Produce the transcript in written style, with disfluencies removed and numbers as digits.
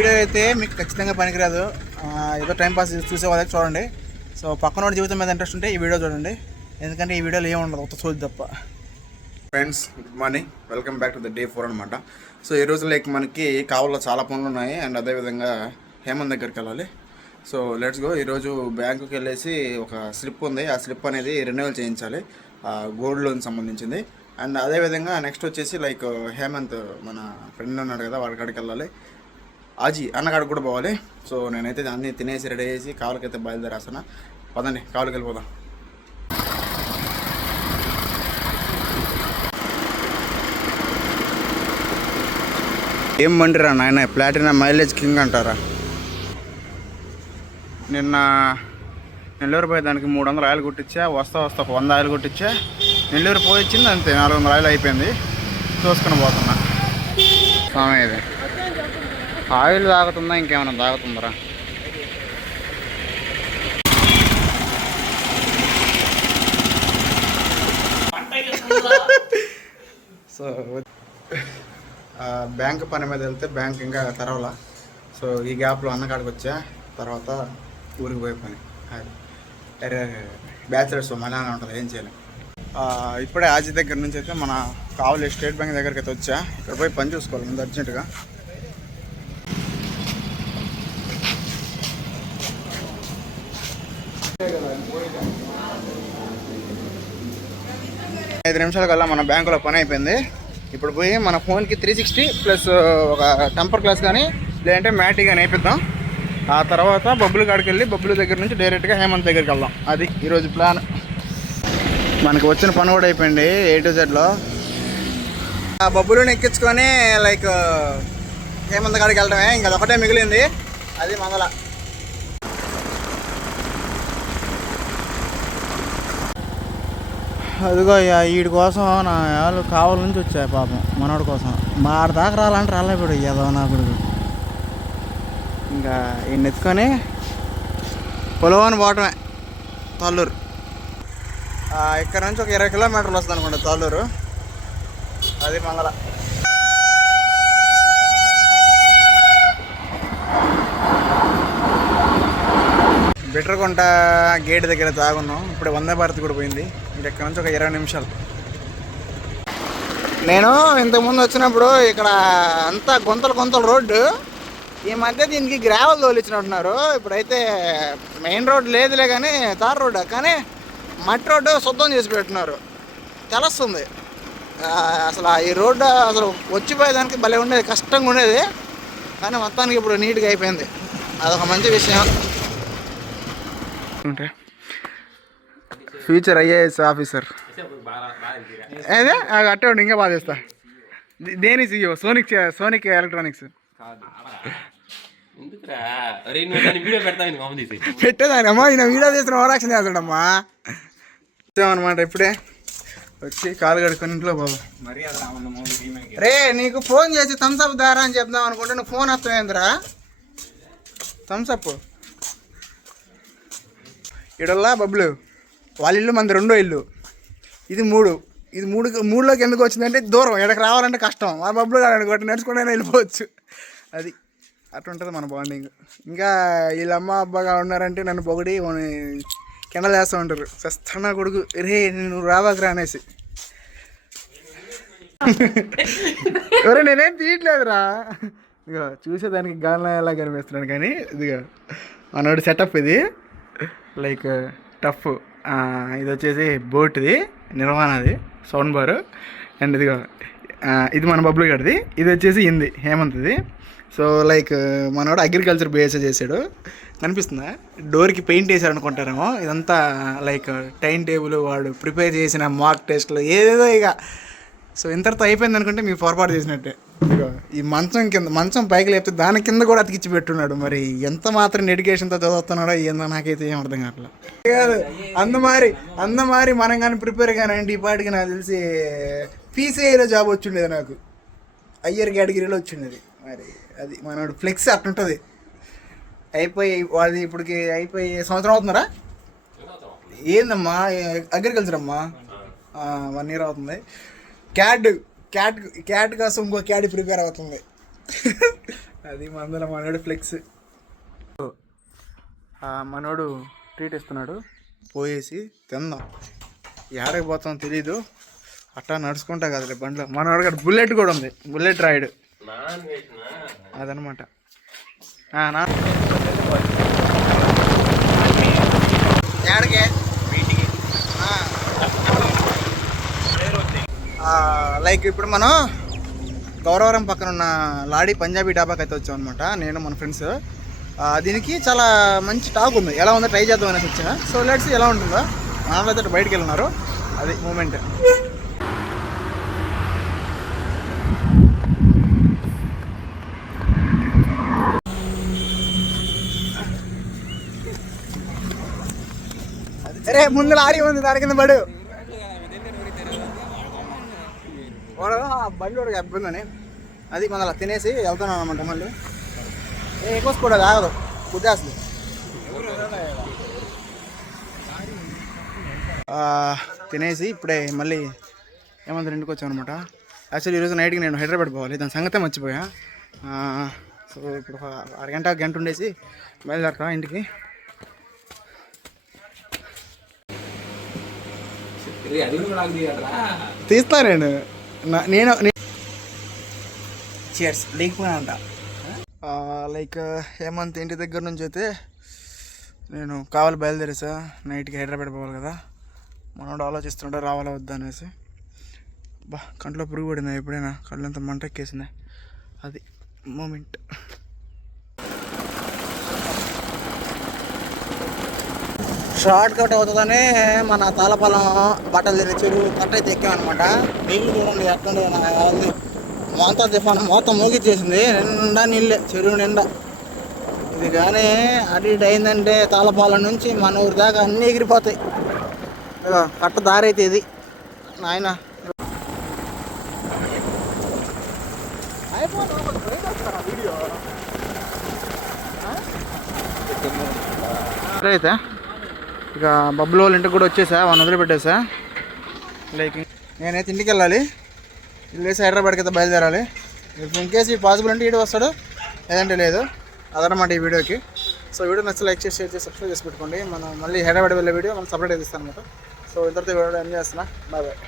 Video అయితే మీకు ఖచ్చితంగా పనికిరాదు. ఏదో టైంపాస్ చూసే వాళ్ళకి చూడండి. సో పక్కన జీవితం మీద ఇంట్రెస్ట్ ఉంటే ఈ వీడియో చూడండి, ఎందుకంటే ఈ వీడియోలో ఏముండదు, ఒక సోది తప్ప. Friends, good morning, welcome back to the day 4 అనమాట. సో ఈరోజు లైక్ మనకి కావాలో చాలా పనులు ఉన్నాయి అండ్ అదేవిధంగా హేమంత్ దగ్గరికి వెళ్ళాలి. So let's go. ఈరోజు బ్యాంకుకి వెళ్ళేసి ఒక స్లిప్ ఉంది, ఆ స్లిప్ అనేది రెన్యువల్ చేయించాలి, గోల్డ్ లోన్ సంబంధించింది. అండ్ అదేవిధంగా నెక్స్ట్ వచ్చేసి లైక్ హేమంత్ మన ఫ్రెండ్ ఉన్నాడు కదా, వాడి కాడికి వెళ్ళాలి. ఆజీ అన్నకాడికి కూడా పోవాలి. సో నేనైతే అన్నీ తినేసి రెడీ చేసి కావులకైతే బయలుదేరేస్తాను. పదండి, కావులకి వెళ్ళిపోదాం. ఏం మండిరా నాయన, ప్లాటినా మైలేజ్ కింగ్ అంటారా? నిన్న నెల్లూరు పోయి దానికి 300 ఆయిల్ కొట్టించా, వస్తా ఒక 100 ఆయిల్ కొట్టించా. నెల్లూరు పోయి వచ్చింది అంతే, 400 ఆయిల్ అయిపోయింది. చూసుకుని పోతున్నా. స్వామి, ఇది ఆయిల్ తాగుతుందా ఇంకేమైనా తాగుతుందరా? సో బ్యాంక్ పని మీద వెళ్తే బ్యాంక్ ఇంకా తెరవలా. సో ఈ గ్యాప్లో అన్నకాడికి వచ్చా, తర్వాత ఊరికి పోయే పని. బ్యాచిలర్స్ మళ్ళీ ఉంటుంది, ఏం చేయలేం. ఇప్పుడే ఆజీ దగ్గర నుంచి అయితే మన కావలి స్టేట్ బ్యాంక్ దగ్గరికి అయితే వచ్చా. ఇక్కడ పోయి పని చూసుకోవాలి ముందు అర్జెంటుగా. ఐదు నిమిషాల కల్లా మన బ్యాంకులో పని అయిపోయింది. ఇప్పుడు పోయి మన ఫోన్కి 360 ప్లస్ ఒక టెంపర్ గ్లాస్ కానీ లేదంటే మ్యాటీ కానీ వేయిద్దాం. ఆ తర్వాత బబ్బులు కాడికి వెళ్ళి బబ్బుల దగ్గర నుంచి డైరెక్ట్గా హేమంత్ దగ్గరికి వెళ్దాం. అది ఈరోజు ప్లాన్. మనకి వచ్చిన పని కూడా అయిపోయింది A to Zలో. ఆ బబ్బులను ఎక్కించుకొని లైక్ హేమంత్ కాడికి వెళ్ళడమే, ఇంకా అదొకటే మిగిలింది, అది మంగళ. అదిగో వీడి కోసం నా వాళ్ళు కావాలి నుంచి వచ్చాయి పాపం, మనోడి కోసం. మా ఆడ దాకా రాలంటే రాలేపోయాడు ఏదో నా కొడుకు. ఇంకా ఈయన ఎత్తుకొని పొలవని పోవటమే తల్లూరు. ఇక్కడ నుంచి ఒక 20 కిలోమీటర్లు వస్తుంది అనుకుంటా తల్లూరు, అది మంగళ. బిట్రకుంట గేట్ దగ్గర తాగున్నాం. ఇప్పుడు వందే భారత్ కూడా పోయింది. ఇక్కడ నుంచి ఒక 20 నిమిషాలు. నేను ఇంతకుముందు వచ్చినప్పుడు ఇక్కడ అంతా గుంతలు రోడ్డు, ఈ మధ్య దీనికి గ్రావెల్ తోలిచ్చినట్టున్నారు. ఇప్పుడైతే మెయిన్ రోడ్ లేదులే కానీ తార్ రోడ్డు, కానీ మట్టి రోడ్డు శుద్ధం చేసి పెట్టున్నారు. తెలుస్తుంది అసలు ఈ రోడ్డు అసలు వచ్చిపోయేదానికి భలే ఉండేది, కష్టంగా ఉండేది, కానీ మొత్తానికి ఇప్పుడు నీట్గా అయిపోయింది. అదొక మంచి విషయం. ఫ్యూచర్ IAS ఆఫీసర్ అదే అట్టే ఉండి ఇంకా బాగా చేస్తా. దేని CEO సోనిక్ ఎలక్ట్రానిక్స్ పెట్టేదానమ్మా. ఈయన వీడియో చేసిన ఓవరాక్షన్ చేస్తాడమ్మా. వచ్చామన్నమాట. ఇప్పుడే వచ్చి కాలు కడుక్కొని ఇంట్లో బాబు. రే, నీకు ఫోన్ చేసి థమ్స్అప్ దారా అని చెప్దాం అనుకుంటే నువ్వు ఫోన్ వస్తావేంద్రా? థమ్స్అప్ ఇడల్లా బబ్బులు వాళ్ళ ఇల్లు మనది 2వ ఇల్లు, ఇది 3. ఇది 3లోకి ఎందుకు వచ్చిందంటే దూరం, ఎక్కడికి రావాలంటే కష్టం. మా బబ్బులు కాదనుకోండి నడుచుకుంటే వెళ్ళిపోవచ్చు. అది అట్లా ఉంటుంది మన బాండింగ్. ఇంకా వీళ్ళ అమ్మ అబ్బాగా ఉన్నారంటే నన్ను పొగిడి కిండలు వేస్తూ ఉంటారు. చస్తున్నా కొడుకు, రే నువ్వు రావాకరా అనేసి. ఎవరే నేనేం తీయట్లేదురా, ఇదిగో చూసేదానికి గాలిలో ఎలా కనిపిస్తున్నాను, కానీ ఇదిగో మనోడి సెటప్ ఇది లైక్ టఫ్. ఇది వచ్చేసి బోట్ది నిర్వాణది సౌండ్ బారు. అండ్ ఇదిగో ఇది మన బబ్బులు గడిది, ఇది వచ్చేసి ఇంది హేమంత్ది. సో లైక్ మనోడు అగ్రికల్చర్ బేస్ చేసాడు, కనిపిస్తుందా? డోర్కి పెయింట్ వేసాడు అనుకుంటారేమో. ఇదంతా లైక్ టైం టేబుల్, వాడు ప్రిపేర్ చేసిన మాక్ టెస్ట్లు ఏదేదో ఇక. సో ఇంతటితో అయిపోయింది అనుకుంటే మీకు పొరపాటు చేసినట్టే. ఇదిగో ఈ మంచం పైకి లేపితే దాని కింద కూడా అతికిచ్చి పెట్టున్నాడు. మరి ఎంత మాత్రం డెడికేషన్తో చదువుతున్నాడో ఏందో నాకైతే ఏం అర్థం కావట్లేదు. కాదు అందమారి మనం కానీ ప్రిపేర్ కానండి ఈ పాటికి నాకు తెలిసి PCIలో జాబ్ వచ్చిండేది, నాకు అయ్యర్ కేటగిరీలో వచ్చిండేది. మరి అది మనోడు ఫ్లెక్స్ అట్లుంటుంది. అయిపోయి వాళ్ళది ఇప్పటికి అయిపోయి సంవత్సరం అవుతున్నారా? ఏందమ్మా అగ్రికల్చర్ అమ్మా, 1 year అవుతుంది. క్యాట్ కోసం ఇంకో క్యాట్ ప్రిపేర్ అవుతుంది. అది మందుల మనోడు ఫ్లెక్స్. మనోడు ట్రీట్ ఇస్తున్నాడు, పోయేసి తిందాం. ఏడకి పోతాం తెలీదు, అట్టా నడుచుకుంటా కదా బండ్లో. మనోడు గారు బుల్లెట్ కూడా ఉంది, బుల్లెట్ రాయుడు అదనమాట. ఏడకే లైక్ ఇప్పుడు మనం గౌరవరం పక్కన ఉన్న లాడీ పంజాబీ డాబాకి అయితే వచ్చాం అనమాట, నేను మన ఫ్రెండ్స్. దీనికి చాలా మంచి టాక్ ఉంది, ఎలా ఉందో ట్రై చేద్దాం అనేసి వచ్చిన. సో లెట్స్ ఎలా ఉంటుందో. నాన్నలో అయితే బయటికి వెళ్ళినారు, అది మూమెంట్. అరే ముందు లారీ ఉంది, దాని కింద పడు. బండి వాడికి అబ్బందని అది మన అలా తినేసి వెళ్తున్నాను అనమాట. మళ్ళీ ఎక్కువసుకోవడం ఆగదు, గుద్దేస్తుంది. తినేసి ఇప్పుడే మళ్ళీ ఏమంటారు ఇంటికి వచ్చాను అనమాట. యాక్చువల్లీ ఈరోజు నైట్కి నేను హైదరాబాద్ పోవాలి, దాని సంగతే మర్చిపోయా. సో ఇప్పుడు గంట ఉండేసి బయలుదేరతా ఇంటికి. తీస్తా నేను చీర్స్ లేకపోయినా అంట. లైక్ హేమంత్ ఇంటి దగ్గర నుంచి అయితే నేను కావాలి బయలుదేరేసా. నైట్కి హైదరాబాద్ పోవాలి కదా. మనోడు ఆలోచిస్తున్నాడు రావాలా వద్దా అనేసి. కంట్లో పురుగు పడిందా ఎప్పుడైనా, కళ్ళంతా మంట ఎక్కేసింది, అది మూమెంట్. షార్ట్ కట్ అవుతుందని మన తాళపాలెం బట్టలు తిరిగి చెరువు కట్ట అయితే ఎక్కామన్నమాట. నీళ్ళు చూడండి ఎట్లుండే, మొత్తం తుఫాను మొత్తం మోగిచ్చేసింది, నిండా నీళ్ళే చెరువు నిండా. ఇది కానీ అటు ఇటు అయిందంటే తాళపాలెం నుంచి మన ఊరి దాకా అన్నీ ఎగిరిపోతాయి. కట్ట దారి అయితే ఇది నాయన. అయితే ఇక బబ్బులు వాళ్ళ ఇంటికి కూడా వచ్చేసా, వన్ వదిలిపెట్టేసా. లైక్ నేనైతే ఇంటికి వెళ్ళాలి, వెళ్ళేసి హైదరాబాద్కి అయితే బయలుదేరాలి. ఇన్ కేసు పాసిబుల్ అంటే ఇటు వస్తాడు, లేదంటే లేదు. అదనమాట ఈ వీడియోకి. సో వీడియో నచ్చి లైక్ చేసి షేర్ చేసి సబ్స్క్రైబ్ చేసి పెట్టుకోండి. మనం మళ్ళీ హైదరాబాద్ వెళ్ళే వీడియో మనం సపరేట్ అయితే ఇస్తాను అనమాట. సో ఇంతటితో వీడియో ఎంజాయ్ చేస్తున్నా. Bye bye.